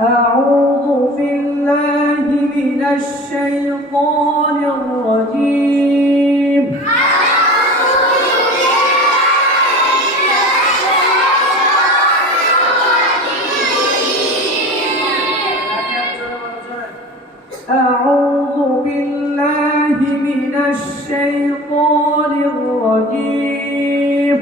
أعوذ بالله من الشيطان الرجيم. أعوذ بالله من الشيطان الرجيم.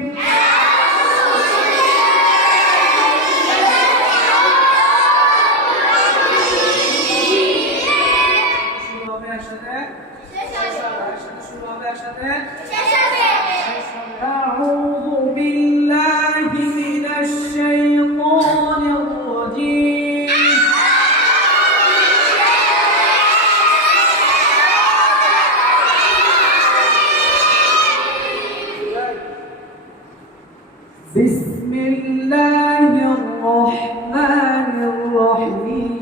أعوذ بالله من الشيطان الرجيم. بسم الله الرحمن الرحيم.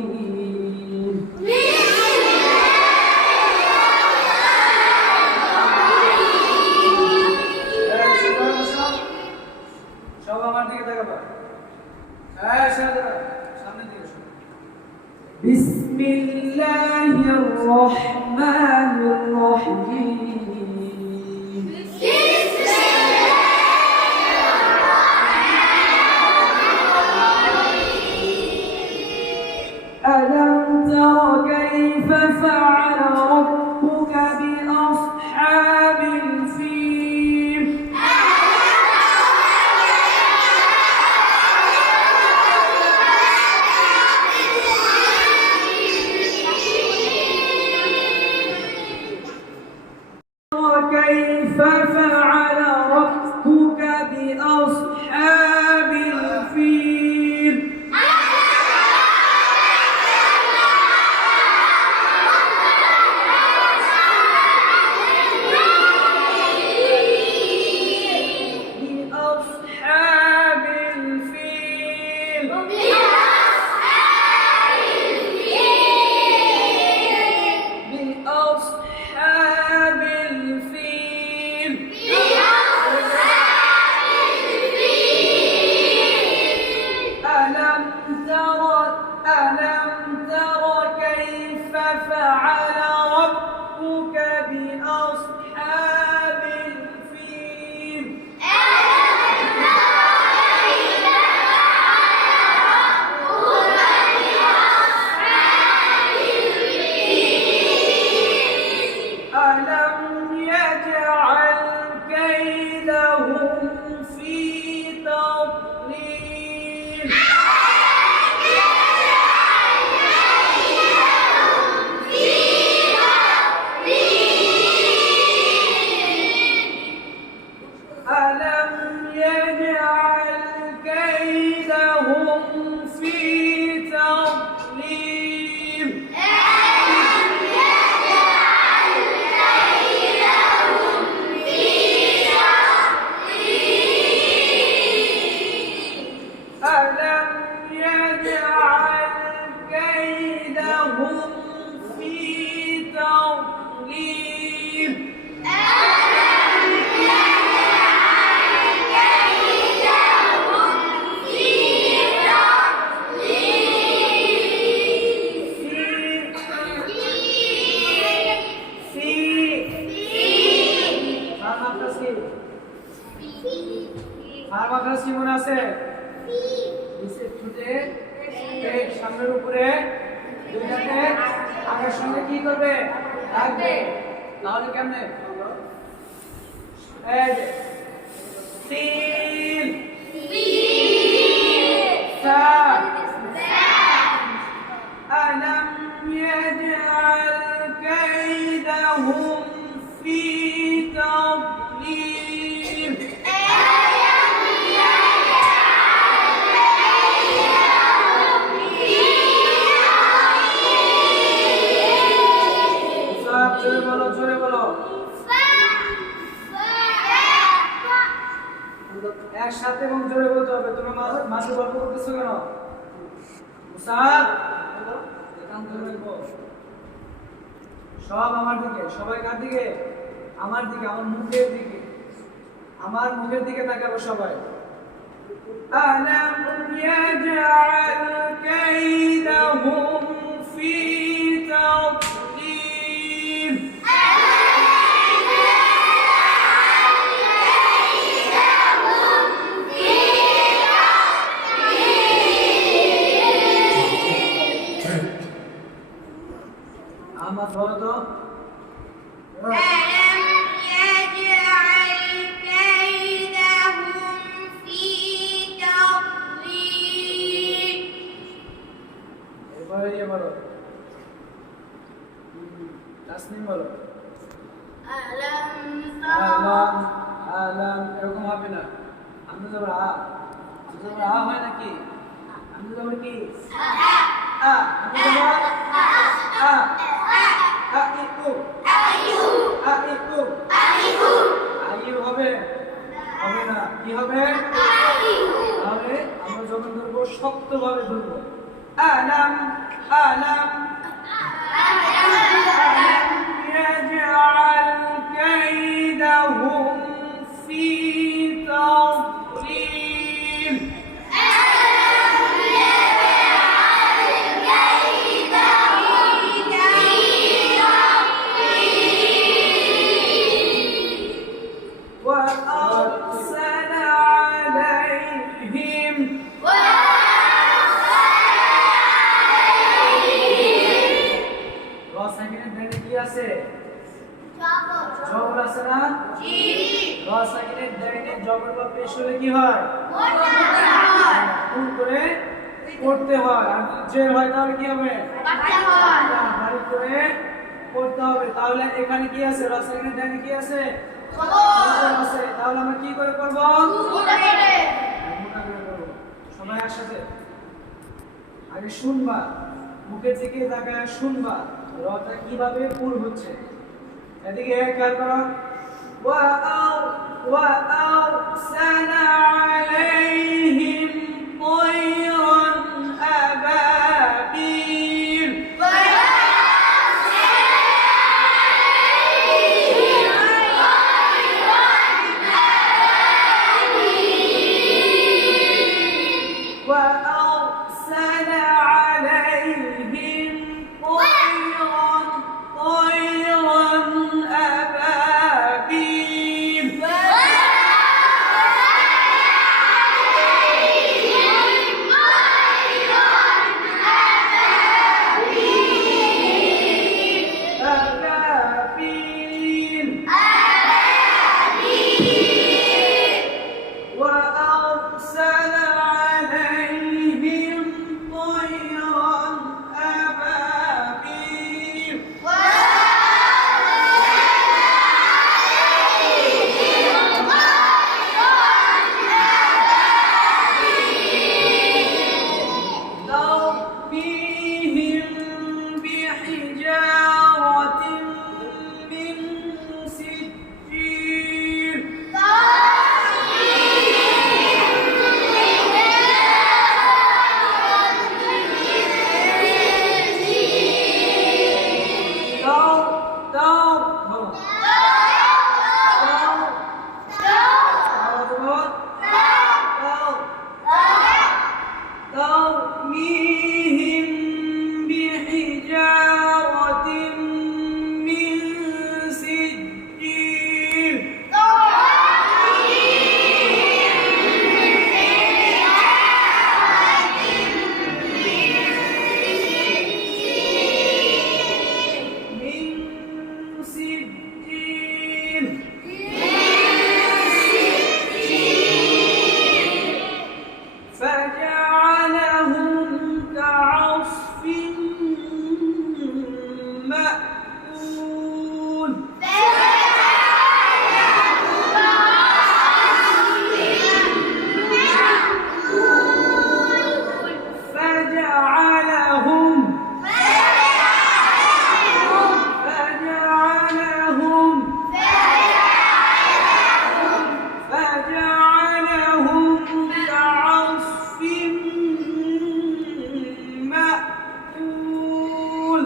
بسم الله الرحمن الرحيم. ألم تر كيف فعل ربك بأصحاب الفيل؟ كيف فعل ربك بأصحاب الفيل؟ بأصحاب الفيل. بأصحاب الفيل. ألم تر كيف فعل ربك بأصحاب الفيل؟ ألم يجعل كيدهم في تضليل؟ ألم يجعل كيدهم في تضليل؟ ألم يجعل كيدهم في تضليل؟ কি মনে আছে? সামনের উপরে দুইটাকে আগের সঙ্গে কি করবে? রাখবে। তাহলে কেমনে? সিল সাদ ألم يجعل كيدهم في تضليل؟ জোরে বলো। একসাথে এবং জোরে বলতে হবে। তোমরা মাঝে গল্প করতেছো কেন? সব আমার দিকে। সবাই কার দিকে? আমার দিকে, আমার মুখের দিকে। আমার মুখের দিকে তাকাবো সবাই। ألم يجعل كيدهم বলো তো এবারে বলো তাসনিম বলো আলাম আলাম এরকম হবে না আমরা জবর আ হয় নাকি আমরা জবর কি আ আমরা জবর আ আইউ আইউ হবে হবে না কি হবে তাহলে আমরা যখন ধরবো শক্তভাবে ধরবো আলাম আলাম يجعل كيدهم في تضليل وأرسل عليهم কি আছে জবর আছে না জি র সাকিনের ডাইনে জবর বা পেশ হলে কি হয় পড়তে করে পড়তে হয় আর যে হয় তাহলে কি হবে পড়তে হয় ভারী করে পড়তে হবে তাহলে এখানে কি আছে র সাকিনের ডাইনে কি আছে জবর আছে তাহলে আমরা কি করে করব মোটা করে করব সবাই একসাথে আগে শুনবা মুখের দিকে তাকায় শুনবা রটা কিভাবে পুর হচ্ছে এদিকে খেয়াল করো وأرسل عليهم طيرا أبابيل وأرسل عليهم طيرا أبابيل وأرسل عليهم طيرا أبابيل ترميهم بحجارة من سجيل ترميهم بحجارة من سجيل من سجيل فجعلهم كعصف مأكول فجعلهم كعصف مأكول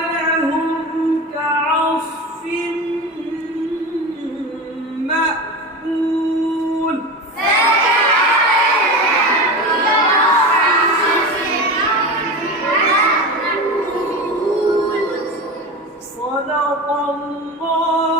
فجعلهم كعصف مأكول صدق الله